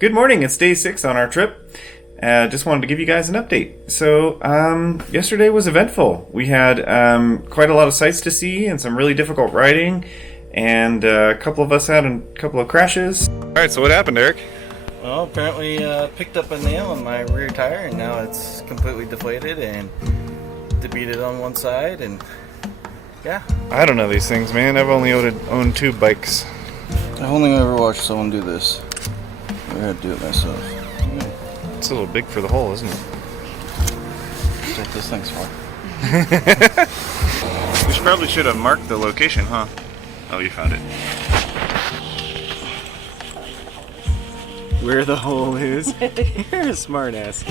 Good morning, it's day 6 on our trip. Just wanted to give you guys an update. So, yesterday was eventful. We had quite a lot of sights to see and some really difficult riding, and a couple of us had a couple of crashes. Alright, so what happened, Eric? Well, apparently picked up a nail in my rear tire and now it's completely deflated and debeated on one side, and yeah. I don't know these things, man. I've only owned 2 bikes. I've only ever watched someone do this. I had to do it myself. It's a little big for the hole, isn't it? That's what this thing's for. We probably should have marked the location, huh? Oh, you found it. Where the hole is? You're a smart ass.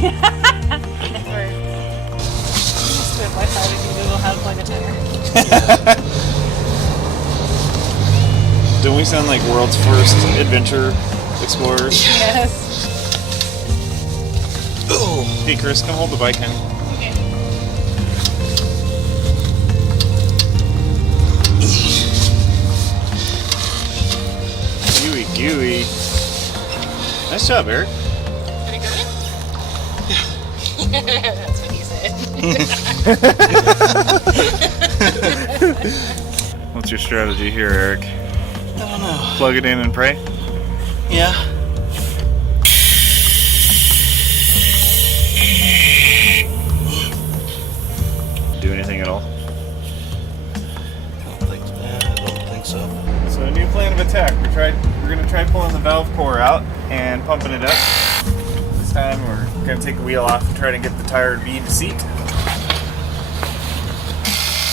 Don't we sound like world's first adventure explorers? Yes. Oh. Hey Chris, come hold the bike, honey. Okay. Gooey, gooey. Nice job, Eric. Did it go in? That's what he said. What's your strategy here, Eric? I don't know. Plug it in and pray? Yeah. Do anything at all? I don't think so. So a new plan of attack. We're gonna try pulling the valve core out and pumping it up. This time we're gonna take the wheel off and try to get the tire bead to seat.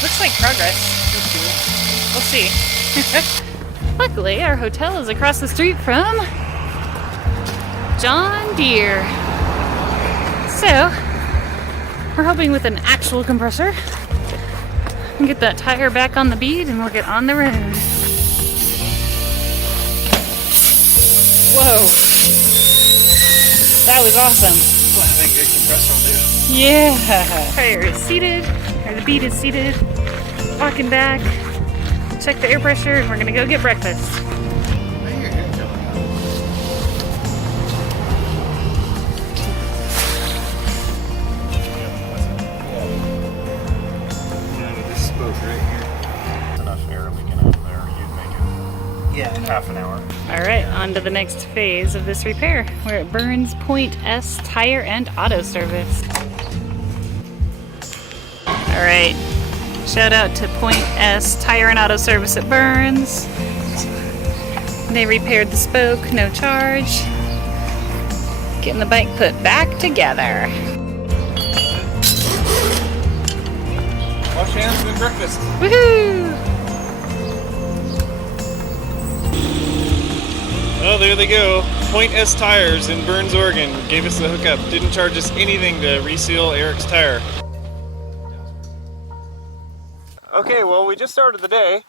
Looks like progress. We'll see. Luckily, our hotel is across the street from John Deere. So, we're hoping with an actual compressor we can get that tire back on the bead and we'll get on the road. Whoa. That was awesome. Well, I think a good compressor will do. Yeah. Tire is seated, or the bead is seated. Walking back. Check the air pressure and we're gonna go get breakfast. This spoke right here. Enough air leaking out there. You'd make it half an hour. Alright, on to the next phase of this repair. We're at Burns Point S Tire and Auto Service. Alright, shout out to Point S Tire and Auto Service at Burns. They repaired the spoke, no charge. Getting the bike put back together. Wash hands and then breakfast. Woohoo! Well, there they go. Point S Tires in Burns, Oregon. Gave us the hookup. Didn't charge us anything to reseal Eric's tire. Okay, well, we just started the day,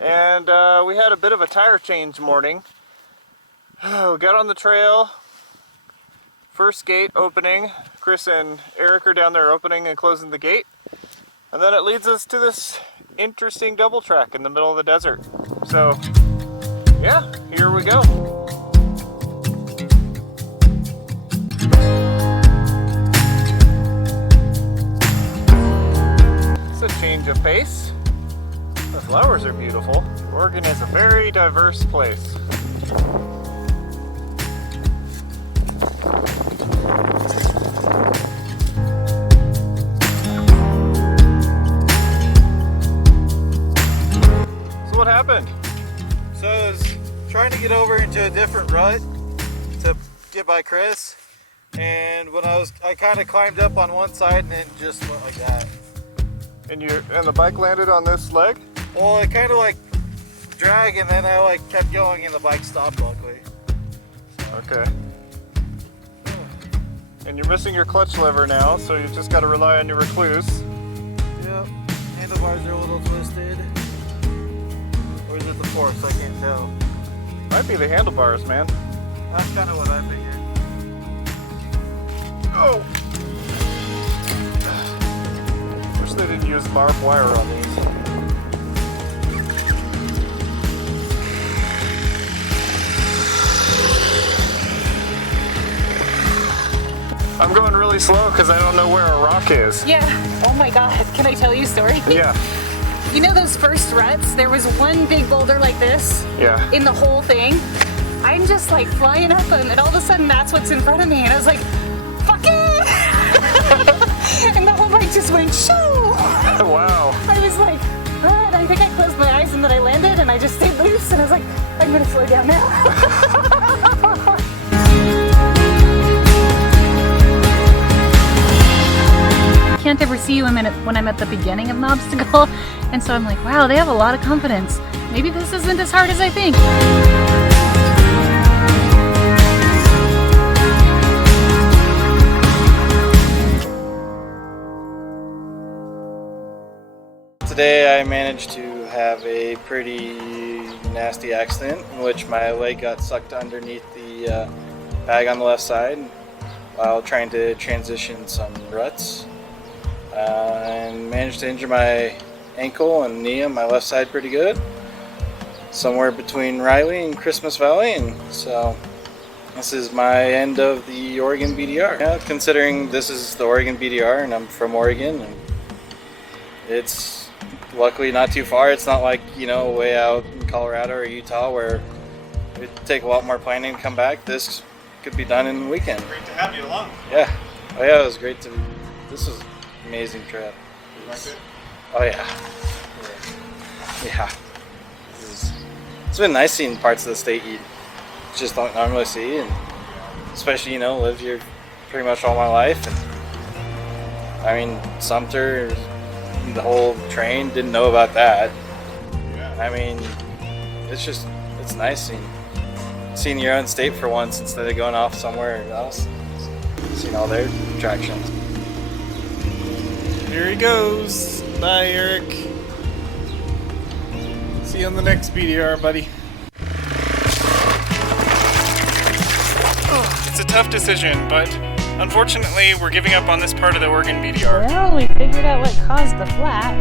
and we had a bit of a tire change morning. We got on the trail. First gate opening. Chris and Eric are down there opening and closing the gate. And then it leads us to this interesting double track in the middle of the desert. So, yeah, here we go. It's a change of pace. The flowers are beautiful. Oregon is a very diverse place. So what happened? So I was trying to get over into a different rut to get by Chris, and when I kind of climbed up on one side and then just went like that. And the bike landed on this leg? Well, it kind of like dragged, and then I like kept going, and the bike stopped luckily. Okay. And you're missing your clutch lever now, so you just got to rely on your recluse. Yep. Handlebars are a little twisted. Or is it the forks? I can't tell. Might be the handlebars, man. That's kind of what I figured. Oh! Wish they didn't use barbed wire on these. I'm going really slow because I don't know where a rock is. Yeah. Oh my God. Can I tell you a story? Yeah. You know those first ruts? There was one big boulder like this Yeah. in the whole thing. I'm just like flying up and all of a sudden that's what's in front of me. And I was like, fuck it! And the whole bike just went shoo! Wow. I was like, oh, and I think I closed my eyes and then I landed and I just stayed loose and I was like, I'm gonna slow down now. Can't ever see you when I'm at the beginning of an obstacle, and so I'm like, wow, they have a lot of confidence. Maybe this isn't as hard as I think. Today I managed to have a pretty nasty accident in which my leg got sucked underneath the bag on the left side while trying to transition some ruts. And managed to injure my ankle and knee on my left side pretty good, somewhere between Riley and Christmas Valley, and so this is my end of the Oregon BDR. Yeah, considering this is the Oregon BDR and I'm from Oregon, and it's luckily not too far. It's not like, you know, way out in Colorado or Utah where it'd take a lot more planning to come back. This could be done in the weekend. Great to have you along. Yeah. Oh yeah, it was great to. This was an amazing trip. You liked it? Oh yeah. Yeah. It's been nice seeing parts of the state you just don't normally see, and especially, you know, lived here pretty much all my life. And I mean, Sumter, the whole train, didn't know about that. I mean, it's nice seeing your own state for once instead of going off somewhere else. Seeing all their attractions. Here he goes. Bye, Eric. See you on the next BDR, buddy. It's a tough decision, but unfortunately, we're giving up on this part of the Oregon BDR. Well, we figured out what caused the flat.